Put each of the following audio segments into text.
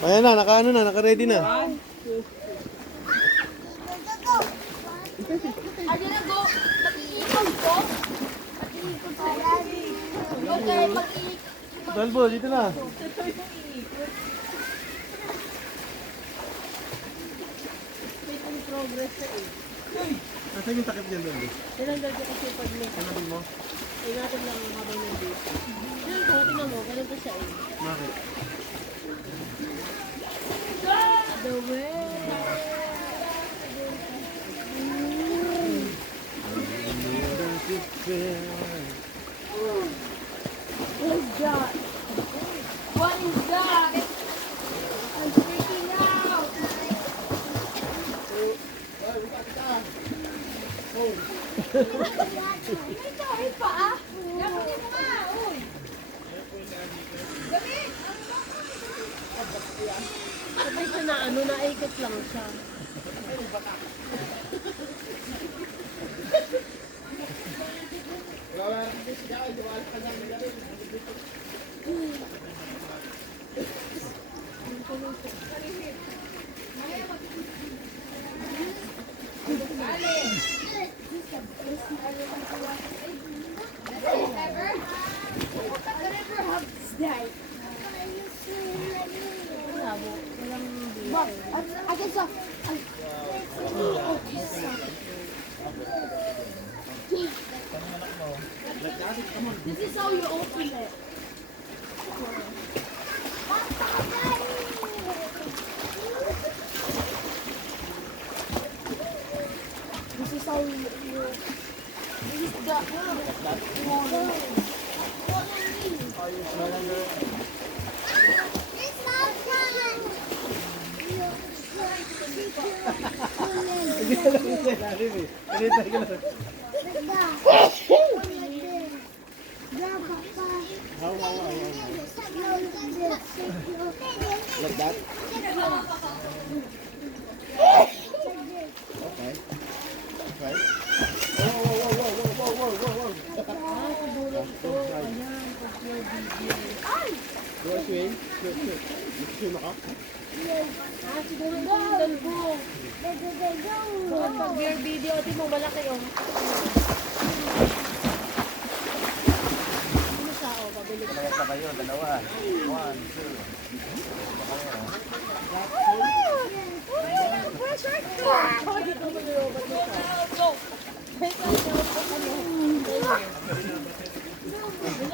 Ayan na, naka-ready na. Ano na go? Mag-iikot ko? Mag-iikot ko? Okay, mag-iikot. Dalbo, dito na. Progress na eh. Nasaan yung takip dyan, Dalbo? Tinanggal ko kasi pag may Ano mo? ay natin lang habang nandito. Tingnan ko, tingnan mo, ganito siya eh. Bakit? The way. What is that? What is that? I'm freaking out. May kahit pa ah. Gamitin mo nga, uy. Gamit. Sabay siya na ano, naikot lang siya. I guess this is how you open it. This is how you this is the Hindi ka lang yung ilalim eh. Pinitay ka lang. Like that? Okay. Okay. Whoa. Do I swim? Swim ako? siguro yung dalbo. Pag your video, di mo malaki yung ano sa o, pabili ka. Dalawa pa kayo, dalawa. 1, 2.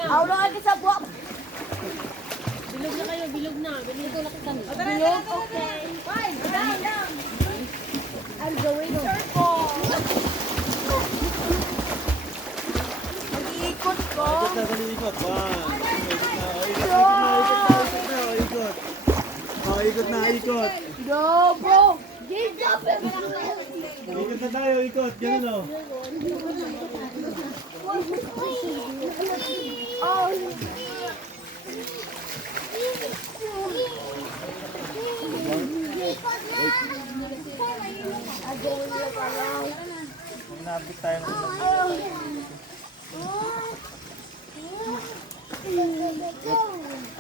Aulang ka sa buwak. Bilog na kayo, bilog na. Bilog na kita. Bilog, okay. Fine, down. I'm going on. Circle. Mag-iikot ko. Ikot na, ikot. Ikot na, ikot. Go, bro. Give up. Ikot na tayo, ikot. Ganun o. Oh. Nabit tayo ng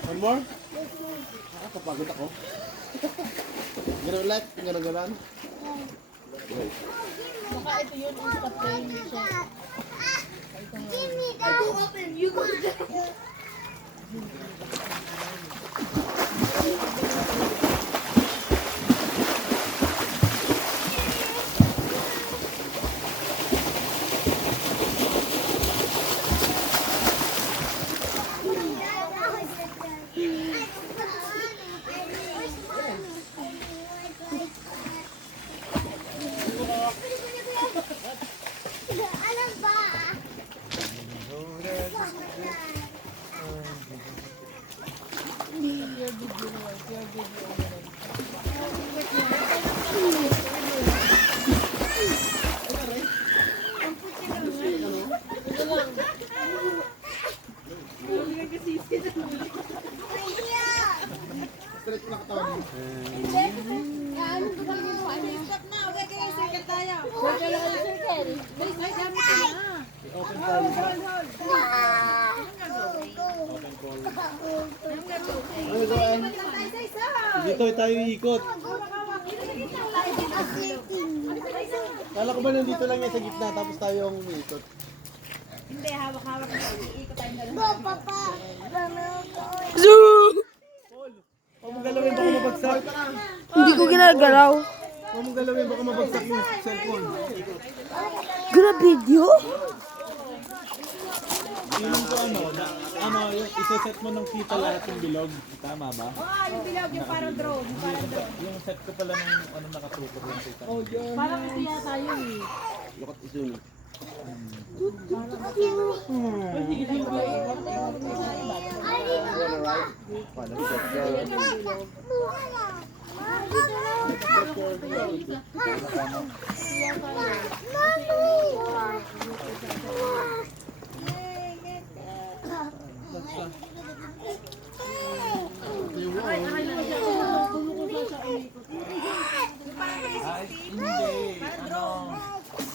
One more? Kapagod ako. Ganun ulit, ganun. Baka ito yun yung kapatid siya. I will open. You go down. Sige Dito tayo ikot. Kala ko ba nandito lang yan sa gitna tapos tayo ang umiikot. Hindi, hawak-hawak na. Iikot tayo na lang. Zoom! Huwag mong galawin baka mabagsak. Hindi ko ginagalaw. Huwag mong galawin baka mabagsak yung cellphone. Guna video? Feeling ko yung isa-set mo ng kita lahat yung bilog. Tama ba? Yung bilog, yung parang drone. Yung set ko pala ng nakatukod lang sa isa. Parang ito yata yun eh. Lokot isun. Hindi.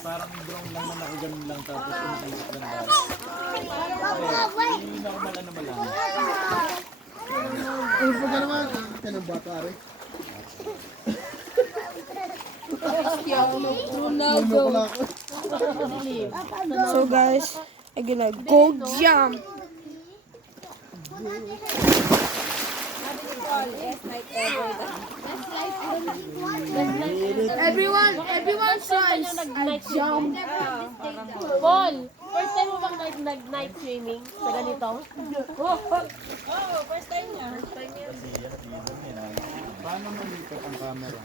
Parang drone lang na nakaganun lang tapos umiikot lang daw. Hindi normal na malaman. Ano pa ka naman? Ka ng bata rin. Ronaldo. So guys, I'm gonna go jump. Everyone tries. I jump. Paul, first time mo bang nag-night swimming sa ganito? First time niya. Paano malipat ang camera?